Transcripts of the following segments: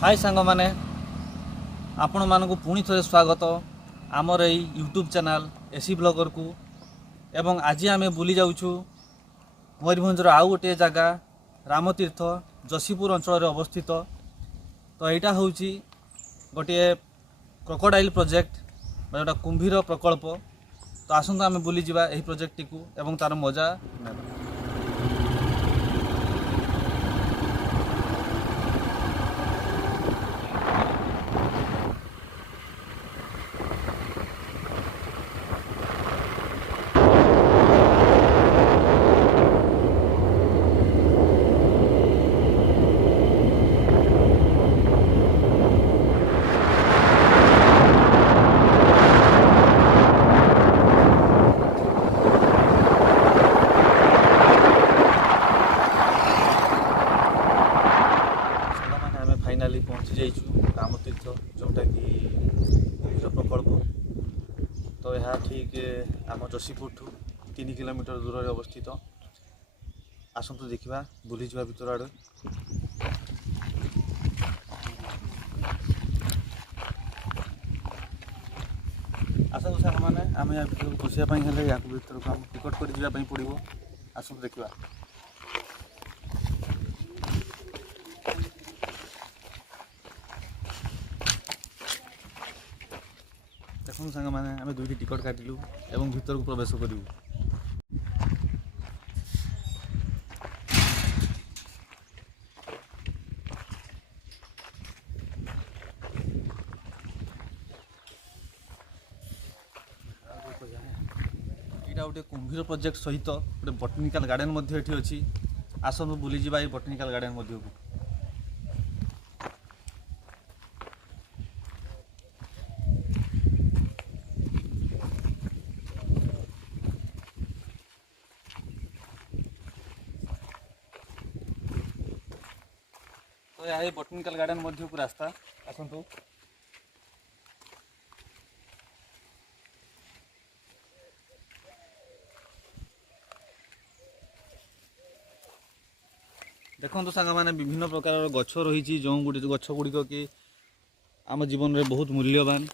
हाय सांग मैंने आपण मानक पुणी थे स्वागत आमर यही यूट्यूब चैनल एसी ब्लॉगर को। एवं आज आम बुली जाऊँ मयूरभंजर आउ गोटे जगह रामतीर्थ जशीपुर अंचल अवस्थित। तो यहाँ हूँ गोटे क्रोकोडाइल प्रोजेक्ट जोटा कुंभीर प्रकल्प। तो आसतु आम बुली जा यही प्रोजेक्ट टी एवं तार मजा नेबा। फाइनाली पहुँची जाइए रामतीर्थ जोटा कि कुंभीर प्रकल्प। तो यह ठीक आम जशीपुर 3 किलोमीटर दूर में अवस्थित। आसतु देखा बुली जा भर आड़े। आसतु सार मैंने आम या भर को पशियापी हेल्ले या भर को आम टिकट कर पड़ो। आसतु देखा। देखो सांग मैंने आम दुईटी टिकट काटिलु एवं भीतर को प्रवेश करूँ। यहाँ गोटे कुंभीर प्रोजेक्ट सहित गोटे बटनिकाल गार्डन अच्छी। आसतु बुली जा बटनिकाल गार्डन को। तो यह बटनिकाल गार्डन को रास्ता। आसतु देखो सांग मैंने विभिन्न प्रकार गछ रही जो गछ गुड़िक कि आम जीवन में बहुत मूल्यवान।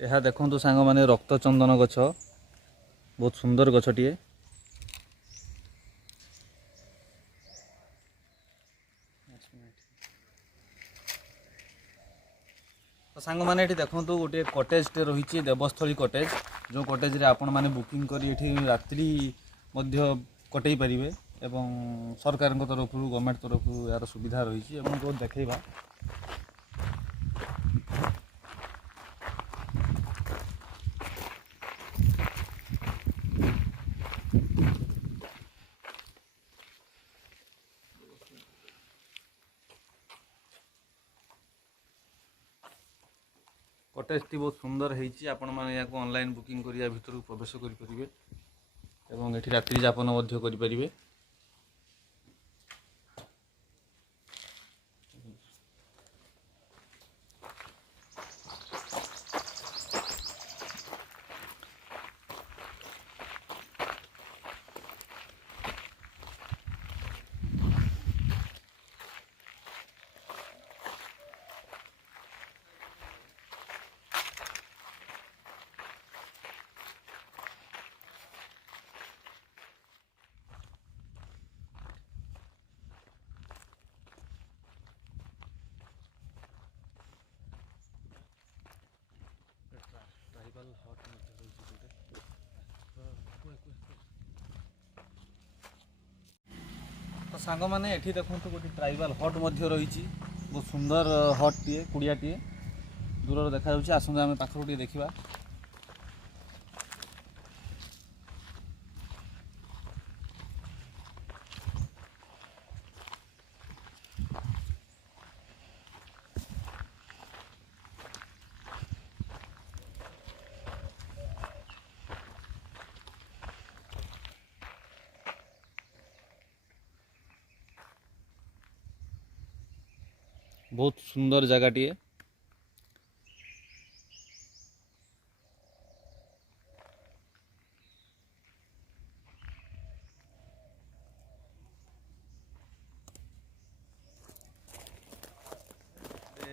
यह देखो सांग मैंने रक्तचंदन गछ बहुत सुंदर गछटीए। तो सांग मैंने ये देखो गोटे कटेज टे रही देवस्थली कटेज जो कटेज रे आपण मैंने बुकिंग करी रात्रि कटई पारे। एवं सरकार तरफ गवर्नमेंट तरफ यार सुविधा रही जो देखा। कटेज टी बहुत सुंदर है। आपण मैंने यहाँ ऑनलाइन बुकिंग करिया भीतर को प्रवेश करें एवं ये रात्रि यापन करें। तो सांग मैंने ये देखो गोटे ट्राइबल हट रही बहुत सुंदर हट टीए कुड़ियाटीए दूर देखा। आसतु आम पाखर टे देखा। बहुत सुंदर जगहटीए।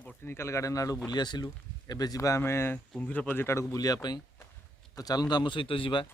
बोटानिकल गार्डन आड़ू बुली आसिलु। एबे जिबा आमे कुंभीर प्रोजेक्ट आड़ू बुलिया पई। तो चलନ୍ତୁ आम सहित ଯିବା।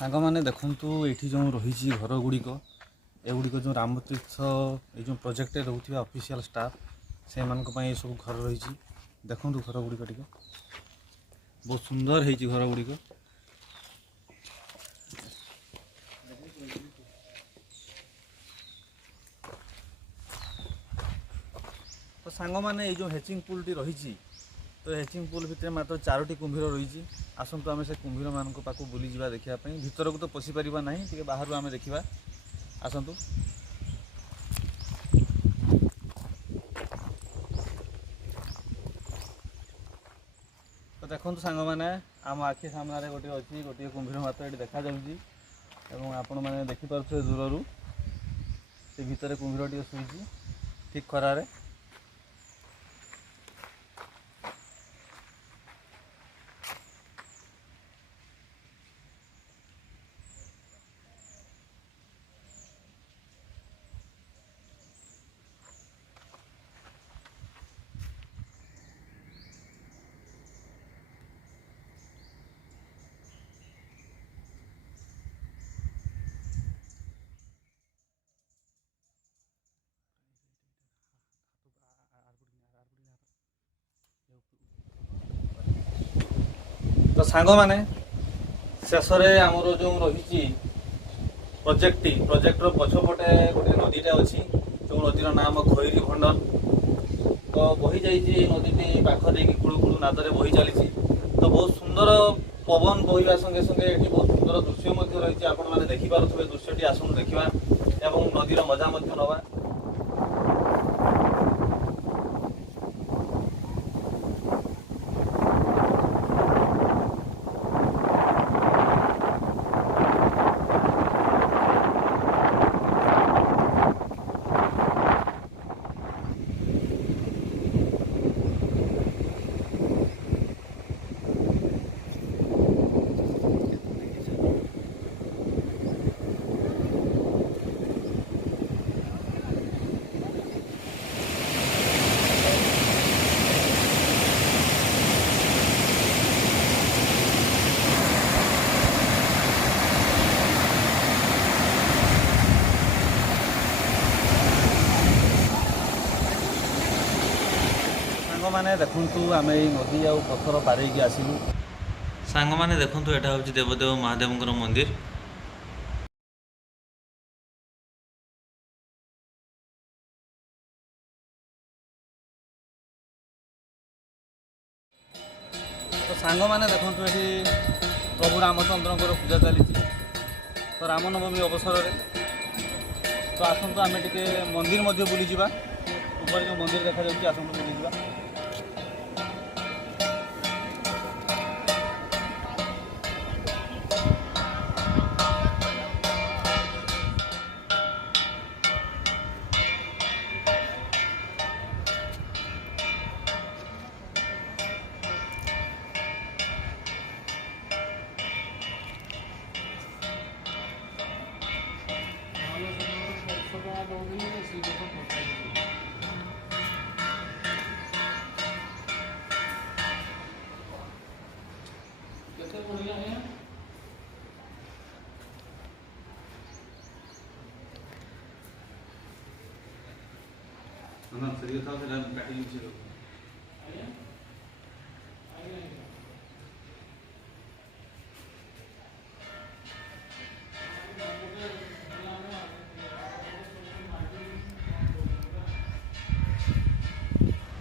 सांग मैंने देखु ये जो रही घर गुड़िक एगुड़िक जो रामतीर्थ ये जो प्रोजेक्ट रोकवा ऑफिशियल स्टाफ से ये सब घर रही। देखु घर गुड़िक टे बहुत सुंदर है घर गुड़िक। तो सांग मैंने ये जो हेचिंग पुल टी रही तो हेचिंग पुल भितर मात्र 4टी कुंभीर रही। आसतु आम से कुंभीर मान पाक बुली जा देखापी। भितर को तो पशि पार ना टे बाहर आम देखा। आसतु तो देखो सांग मैंने आम आखि सामने गोटे अच्छी गोटे कुंभीर मात्र ये देखा आपण मैंने देखिपे दूर से भितर कुंभीर टी शुई ठीक खरारे। तो सांग मैंने शेष आमर जो रही प्रोजेक्टर पछपटे गोटे नदीटे अच्छी जो नदीर नाम खैरी भंडन। तो बही जाइए नदी पाख दे कुड़ू कुड़ू नादरे बही चली। तो बहुत सुंदर पवन बहवा संगे संगे ये बहुत सुंदर दृश्य रही। आपण मैंने देखिपे दृश्यटी आसन देखा और नदीर मजा नवा। मैंने देखु आम नदी आ पथर पार आसलु। सांग मैंने देखु यहाँ हूँ देवदेव महादेव मंदिर। तो सांग मैंने देखु ये प्रभु रामचंद्र पूजा चली। तो रामनवमी अवसर में तो आसतु आम टे मंदिर बुली जा। ऊपर जो मंदिर देखा आसतु बुली जा। तो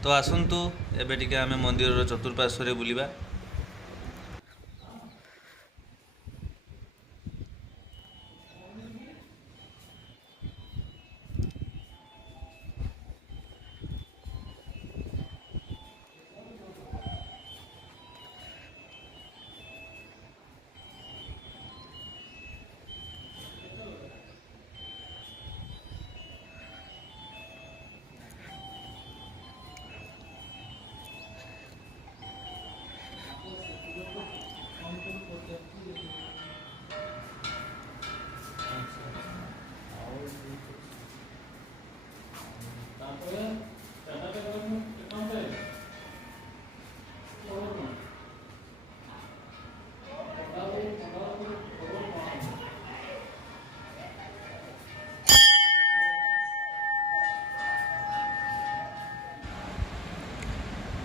आसतु एबे टिके आमे मंदिर चतुर्पार्श्व बुलिबा।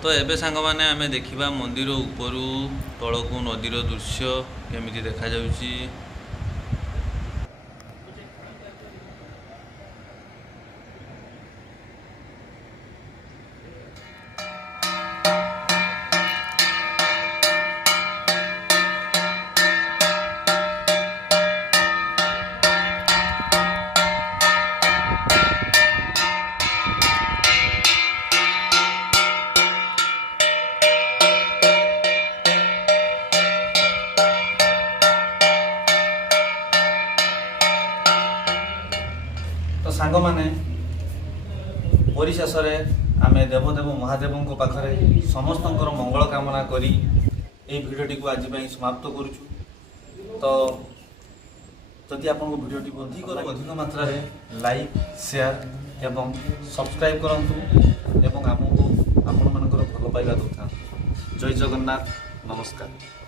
तो एबे सांग माने आमे देखिबा मंदिर उपरू तळकू नदीर दृश्य केमिति देखा जाउची। तो सांग माने परिशेष आम देवदेव महादेव पाखरे समस्त मंगल कामना करी ए भिडियोटी को आज समाप्त करुचु। तो जदि आपको भिडियोटी अधिक मात्रा लाइक शेयर एवं सब्सक्राइब करंतु एवं आमको आपण मानकर भल पाइला दउथा। जय जगन्नाथ, नमस्कार।